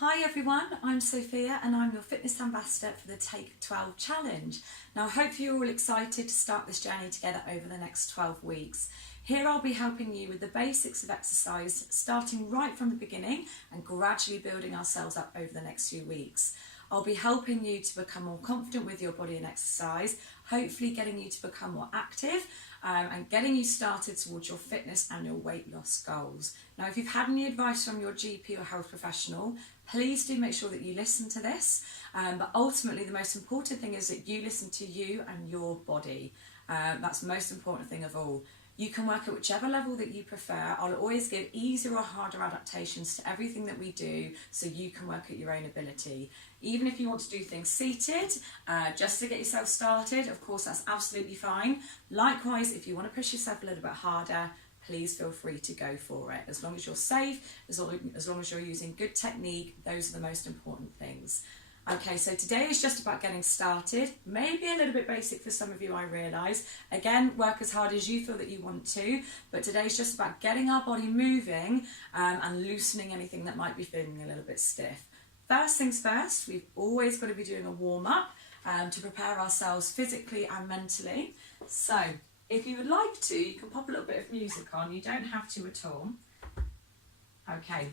Hi everyone, I'm Sophia and I'm your fitness ambassador for the Take 12 challenge. Now I hope you're all excited to start this journey together over the next 12 weeks. Here I'll be helping you with the basics of exercise, starting right from the beginning and gradually building ourselves up over the next few weeks. I'll be helping you to become more confident with your body and exercise, hopefully getting you to become more active and getting you started towards your fitness and your weight loss goals. Now, if you've had any advice from your GP or health professional, please do make sure that you listen to this. But ultimately, the most important thing is that you listen to you and your body. That's the most important thing of all. You can work at whichever level that you prefer. I'll always give easier or harder adaptations to everything that we do so you can work at your own ability. Even if you want to do things seated, just to get yourself started, of course, that's absolutely fine. Likewise, if you want to push yourself a little bit harder, please feel free to go for it. As long as you're safe, as long as you're using good technique, those are the most important things. Okay, so today is just about getting started. Maybe a little bit basic for some of you, I realise. Again, work as hard as you feel that you want to, but today is just about getting our body moving and loosening anything that might be feeling a little bit stiff. First things first, we've always got to be doing a warm-up to prepare ourselves physically and mentally. So, if you would like to, you can pop a little bit of music on. You don't have to at all. Okay,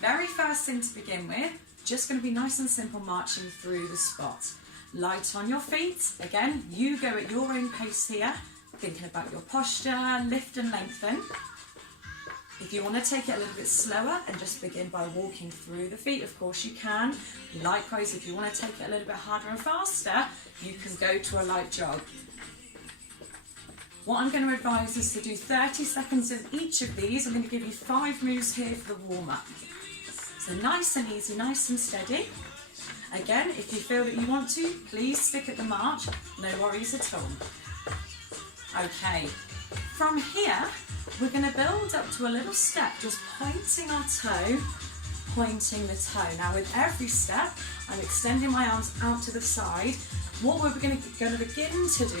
very first thing to begin with, just going to be nice and simple marching through the spot. Light on your feet. Again, you go at your own pace here, thinking about your posture, lift and lengthen. If you want to take it a little bit slower and just begin by walking through the feet, of course you can. Likewise, if you want to take it a little bit harder and faster, you can go to a light jog. What I'm going to advise is to do 30 seconds of each of these. I'm going to give you 5 moves here for the warm-up. So nice and easy, nice and steady. Again, if you feel that you want to, please stick at the march, no worries at all. Okay, from here, we're going to build up to a little step, just pointing our toe, pointing the toe. Now with every step, I'm extending my arms out to the side. What we're going to begin to do,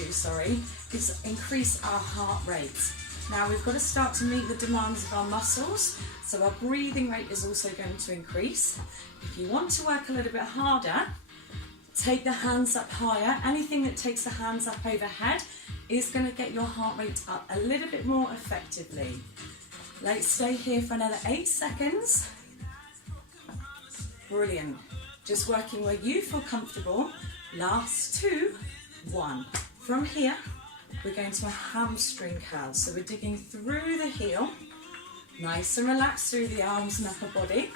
is increase our heart rate. Now we've got to start to meet the demands of our muscles, so our breathing rate is also going to increase. If you want to work a little bit harder, take the hands up higher. Anything that takes the hands up overhead is going to get your heart rate up a little bit more effectively. Let's stay here for another 8 seconds. Brilliant. Just working where you feel comfortable. Last 2, 1. From here, we're going to a hamstring curl. So we're digging through the heel, nice and relaxed through the arms and upper body.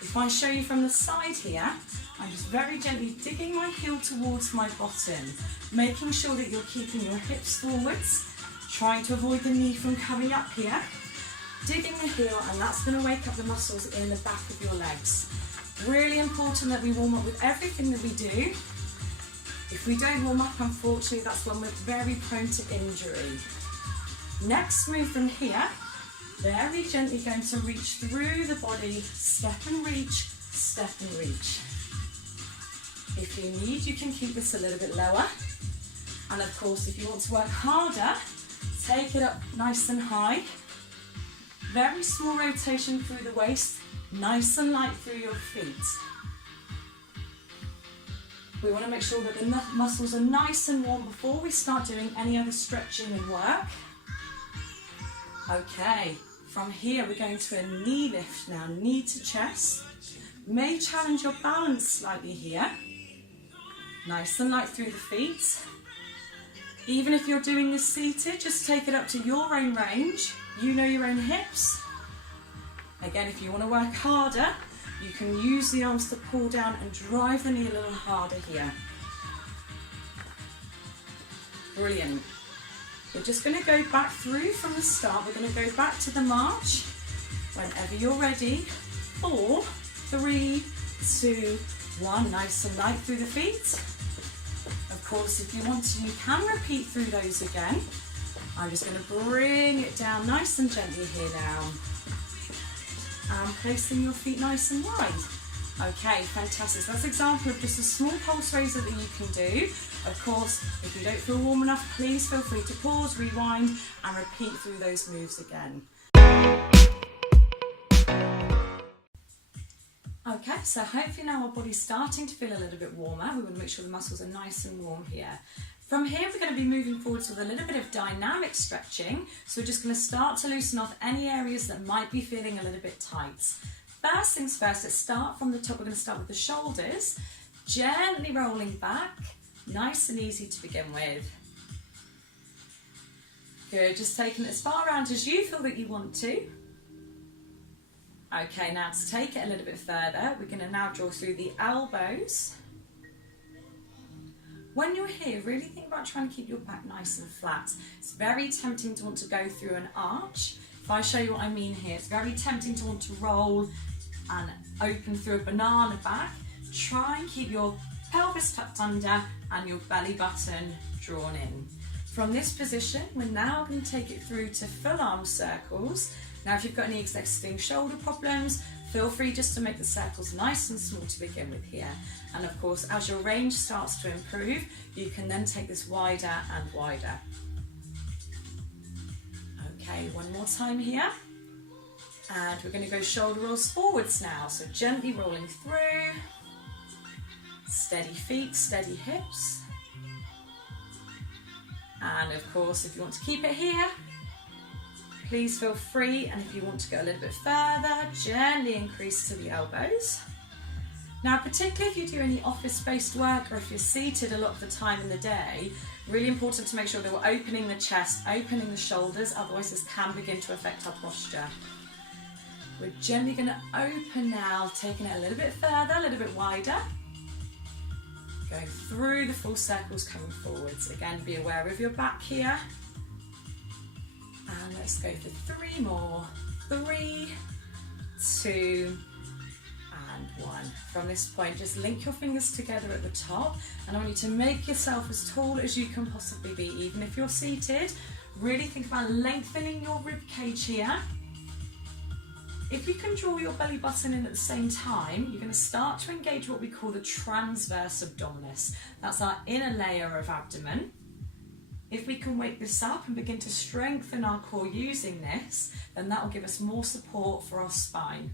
If I show you from the side here, I'm just very gently digging my heel towards my bottom, making sure that you're keeping your hips forwards, trying to avoid the knee from coming up here, digging the heel, and that's going to wake up the muscles in the back of your legs. Really important that we warm up with everything that we do. If we don't warm up, unfortunately, that's when we're very prone to injury. Next move from here, very gently going to reach through the body, step and reach, step and reach. If you need, you can keep this a little bit lower. And of course, if you want to work harder, take it up nice and high. Very small rotation through the waist, nice and light through your feet. We want to make sure that the muscles are nice and warm before we start doing any other stretching and work. Okay, from here we're going to a knee lift now, knee to chest. May challenge your balance slightly here. Nice and light through the feet. Even if you're doing this seated, just take it up to your own range. You know your own hips. Again, if you want to work harder, you can use the arms to pull down and drive the knee a little harder here. Brilliant. We're just going to go back through from the start. We're going to go back to the march. Whenever you're ready. 4, 3, 2, 1. Nice and light through the feet. Of course, if you want to, you can repeat through those again. I'm just going to bring it down nice and gently here now. And placing your feet nice and wide. Okay, fantastic. So that's an example of just a small pulse raiser that you can do. Of course, if you don't feel warm enough, please feel free to pause, rewind, and repeat through those moves again. Okay, so hopefully now our body's starting to feel a little bit warmer. We want to make sure the muscles are nice and warm here. From here, we're going to be moving forwards with a little bit of dynamic stretching. So we're just going to start to loosen off any areas that might be feeling a little bit tight. First things first, let's start from the top. We're going to start with the shoulders, gently rolling back, nice and easy to begin with. Good, just taking it as far around as you feel that you want to. Okay, now to take it a little bit further, we're going to now draw through the elbows. When you're here, really think about trying to keep your back nice and flat. It's very tempting to want to go through an arch. If I show you what I mean here, it's very tempting to want to roll and open through a banana back. Try and keep your pelvis tucked under and your belly button drawn in. From this position, we're now going to take it through to full arm circles. Now, if you've got any existing shoulder problems, feel free just to make the circles nice and small to begin with here. And of course, as your range starts to improve, you can then take this wider and wider. Okay, one more time here. And we're going to go shoulder rolls forwards now. So gently rolling through. Steady feet, steady hips. And of course, if you want to keep it here, please feel free, and if you want to go a little bit further, gently increase to the elbows. Now, particularly if you do any office-based work or if you're seated a lot of the time in the day, really important to make sure that we're opening the chest, opening the shoulders, otherwise this can begin to affect our posture. We're gently going to open now, taking it a little bit further, a little bit wider. Going through the full circles, coming forwards. Again, be aware of your back here. And let's go for 3 more. 3, 2, and 1. From this point, just link your fingers together at the top, and I want you to make yourself as tall as you can possibly be, even if you're seated. Really think about lengthening your rib cage here. If you can draw your belly button in at the same time, you're going to start to engage what we call the transverse abdominis. That's our inner layer of abdomen. If we can wake this up and begin to strengthen our core using this, then that will give us more support for our spine.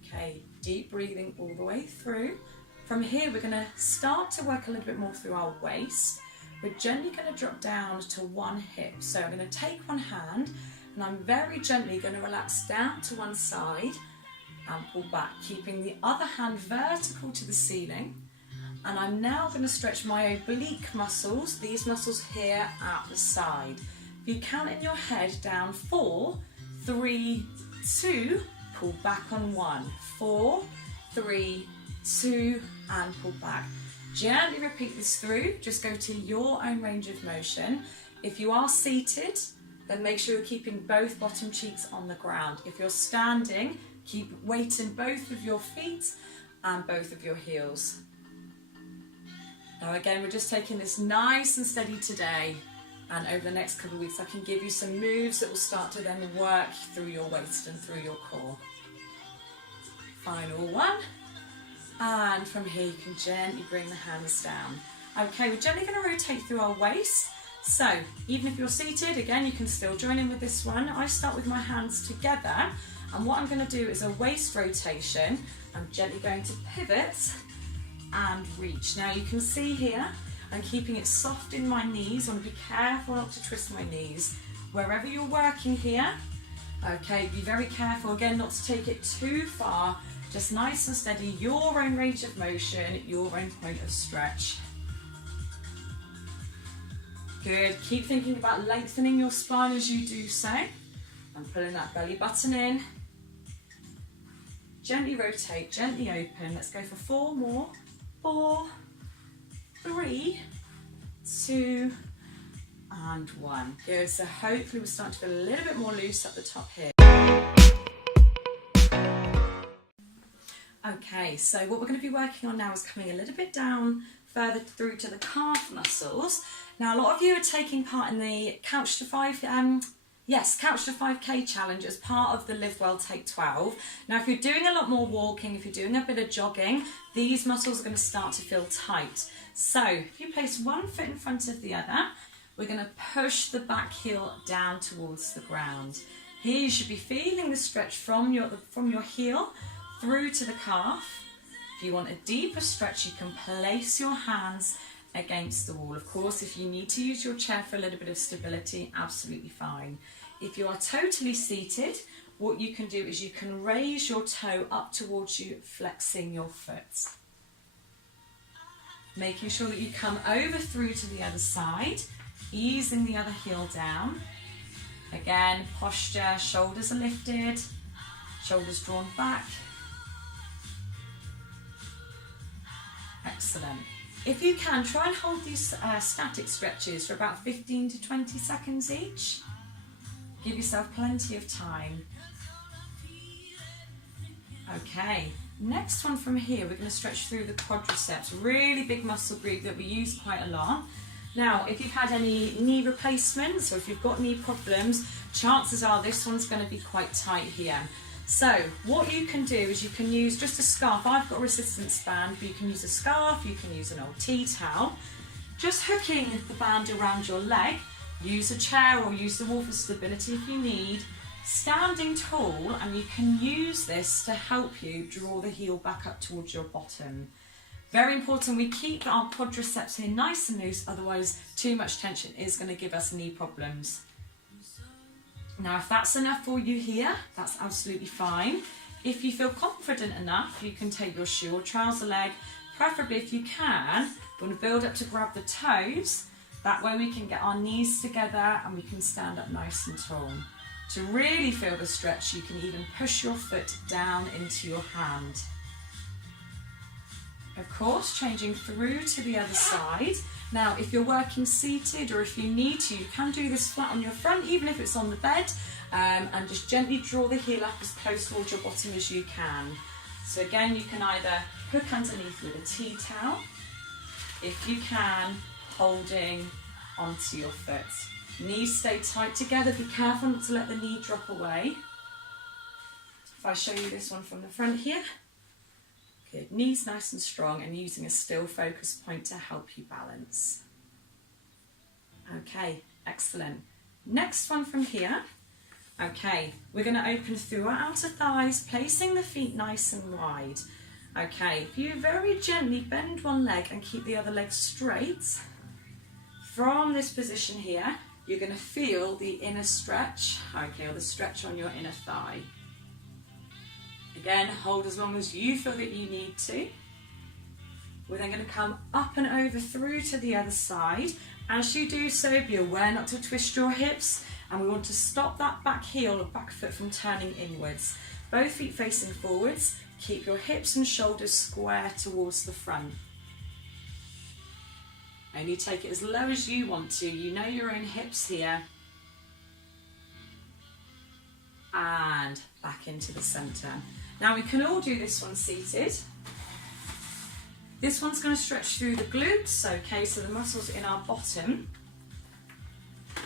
Okay, deep breathing all the way through. From here, we're going to start to work a little bit more through our waist. We're gently going to drop down to one hip. So I'm going to take one hand and I'm very gently going to relax down to one side and pull back, keeping the other hand vertical to the ceiling. And I'm now going to stretch my oblique muscles, these muscles here at the side. If you count in your head down 4, 3, 2, pull back on 1. 4, 3, 2, and pull back. Gently repeat this through, just go to your own range of motion. If you are seated, then make sure you're keeping both bottom cheeks on the ground. If you're standing, keep weight in both of your feet and both of your heels. Now again, we're just taking this nice and steady today, and over the next couple of weeks I can give you some moves that will start to then work through your waist and through your core. Final one, and from here you can gently bring the hands down. Okay, we're gently going to rotate through our waist. So even if you're seated, again, you can still join in with this one. I start with my hands together, and what I'm going to do is a waist rotation. I'm gently going to pivot and reach. Now you can see here, I'm keeping it soft in my knees. I want to be careful not to twist my knees. Wherever you're working here, okay, be very careful, again, not to take it too far. Just nice and steady, your own range of motion, your own point of stretch. Good, keep thinking about lengthening your spine as you do so. And pulling that belly button in. Gently rotate, gently open. Let's go for 4 more. 4, 3, 2, and 1. Good, so hopefully we're starting to feel a little bit more loose at the top here. Okay, so what we're going to be working on now is coming a little bit down further through to the calf muscles. Now, a lot of you are taking part in the Couch to 5K challenge as part of the LiveWell Take 12. Now, if you're doing a lot more walking, if you're doing a bit of jogging, these muscles are going to start to feel tight. So, if you place one foot in front of the other, we're going to push the back heel down towards the ground. Here you should be feeling the stretch from your heel through to the calf. If you want a deeper stretch, you can place your hands against the wall. Of course, if you need to use your chair for a little bit of stability, absolutely fine. If you are totally seated, what you can do is you can raise your toe up towards you, flexing your foot. Making sure that you come over through to the other side, easing the other heel down. Again, posture, shoulders are lifted, shoulders drawn back. Excellent. If you can, try and hold these static stretches for about 15 to 20 seconds each. Give yourself plenty of time. Okay, next one from here, we're going to stretch through the quadriceps, really big muscle group that we use quite a lot. Now, if you've had any knee replacements or if you've got knee problems, chances are this one's going to be quite tight here. So what you can do is you can use just a scarf. I've got a resistance band, but you can use a scarf, you can use an old tea towel. Just hooking the band around your leg, use a chair or use the wall for stability if you need. Standing tall, and you can use this to help you draw the heel back up towards your bottom. Very important we keep our quadriceps here nice and loose, otherwise too much tension is going to give us knee problems. Now if that's enough for you here, that's absolutely fine. If you feel confident enough, you can take your shoe or trouser leg, preferably if you can, you want to build up to grab the toes, that way we can get our knees together and we can stand up nice and tall. To really feel the stretch, you can even push your foot down into your hand. Of course, changing through to the other side. Now, if you're working seated or if you need to, you can do this flat on your front, even if it's on the bed, and just gently draw the heel up as close towards your bottom as you can. So again, you can either hook underneath with a tea towel, if you can, holding onto your foot. Knees stay tight together, be careful not to let the knee drop away. If I show you this one from the front here, good, knees nice and strong and using a still focus point to help you balance. Okay, excellent. Next one from here. Okay, we're going to open through our outer thighs, placing the feet nice and wide. Okay, if you very gently bend one leg and keep the other leg straight, from this position here, you're going to feel the inner stretch, okay, or the stretch on your inner thigh. Again, hold as long as you feel that you need to. We're then going to come up and over through to the other side. As you do so, be aware not to twist your hips, and we want to stop that back heel or back foot from turning inwards. Both feet facing forwards, keep your hips and shoulders square towards the front. Only take it as low as you want to. You know your own hips here. And back into the centre. Now we can all do this one seated. This one's going to stretch through the glutes, okay, so the muscles in our bottom.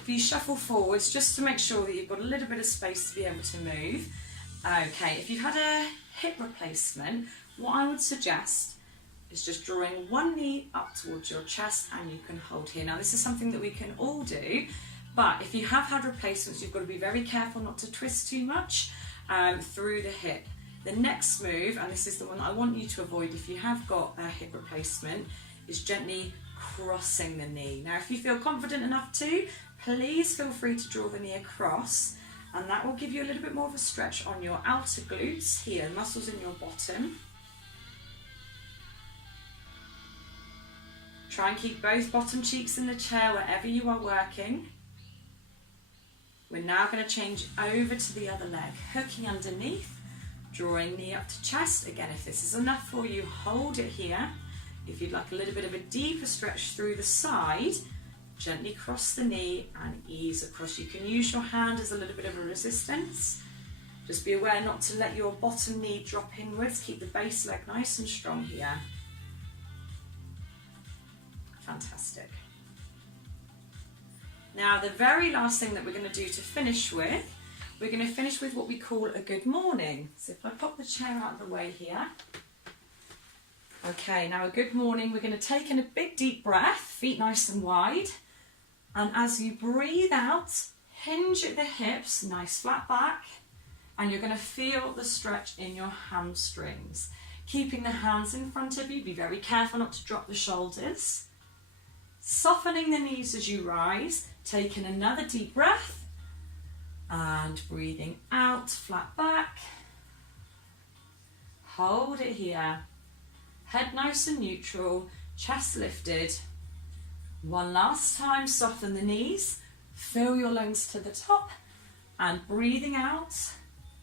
If you shuffle forwards, just to make sure that you've got a little bit of space to be able to move. Okay, if you've had a hip replacement, what I would suggest is just drawing one knee up towards your chest and you can hold here. Now this is something that we can all do, but if you have had replacements, you've got to be very careful not to twist too much through the hip. The next move, and this is the one that I want you to avoid if you have got a hip replacement, is gently crossing the knee. Now if you feel confident enough to, please feel free to draw the knee across, and that will give you a little bit more of a stretch on your outer glutes here, muscles in your bottom. Try and keep both bottom cheeks in the chair wherever you are working. We're now going to change over to the other leg, hooking underneath, drawing knee up to chest. Again, if this is enough for you, hold it here. If you'd like a little bit of a deeper stretch through the side, gently cross the knee and ease across. You can use your hand as a little bit of a resistance. Just be aware not to let your bottom knee drop inwards. Keep the base leg nice and strong here. Fantastic. Now the very last thing that we're going to do to finish with, we're going to finish with what we call a good morning. So if I pop the chair out of the way here. Okay, now a good morning, we're going to take in a big deep breath, feet nice and wide. And as you breathe out, hinge at the hips, nice flat back. and you're going to feel the stretch in your hamstrings. Keeping the hands in front of you, be very careful not to drop the shoulders. Softening the knees as you rise, taking another deep breath and breathing out, flat back. Hold it here. Head nice and neutral, chest lifted. One last time, soften the knees, fill your lungs to the top and breathing out.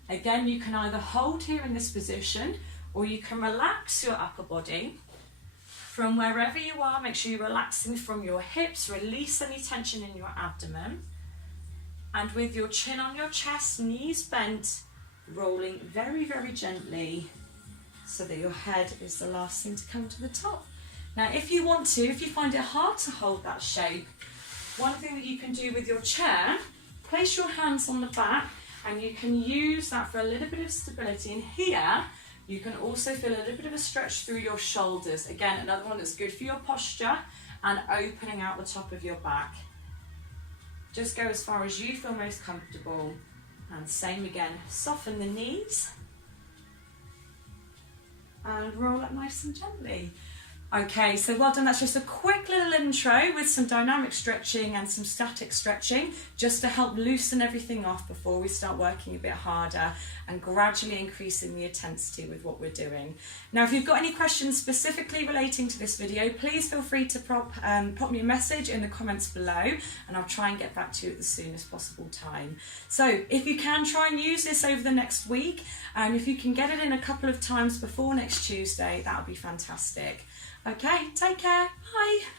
Again, you can either hold here in this position or you can relax your upper body. From wherever you are, make sure you're relaxing from your hips, release any tension in your abdomen. And with your chin on your chest, knees bent, rolling very, very gently so that your head is the last thing to come to the top. Now, if you want to, if you find it hard to hold that shape, one thing that you can do with your chair, place your hands on the back and you can use that for a little bit of stability. And here, you can also feel a little bit of a stretch through your shoulders. Again, another one that's good for your posture and opening out the top of your back. Just go as far as you feel most comfortable. And same again, soften the knees and roll up nice and gently. Okay, so well done. That's just a quick little intro with some dynamic stretching and some static stretching, just to help loosen everything off before we start working a bit harder and gradually increasing the intensity with what we're doing. Now, if you've got any questions specifically relating to this video, please feel free to pop me a message in the comments below and I'll try and get back to you at the soonest possible time. So if you can, try and use this over the next week, and if you can get it in a couple of times before next Tuesday, that would be fantastic. Okay, take care. Bye.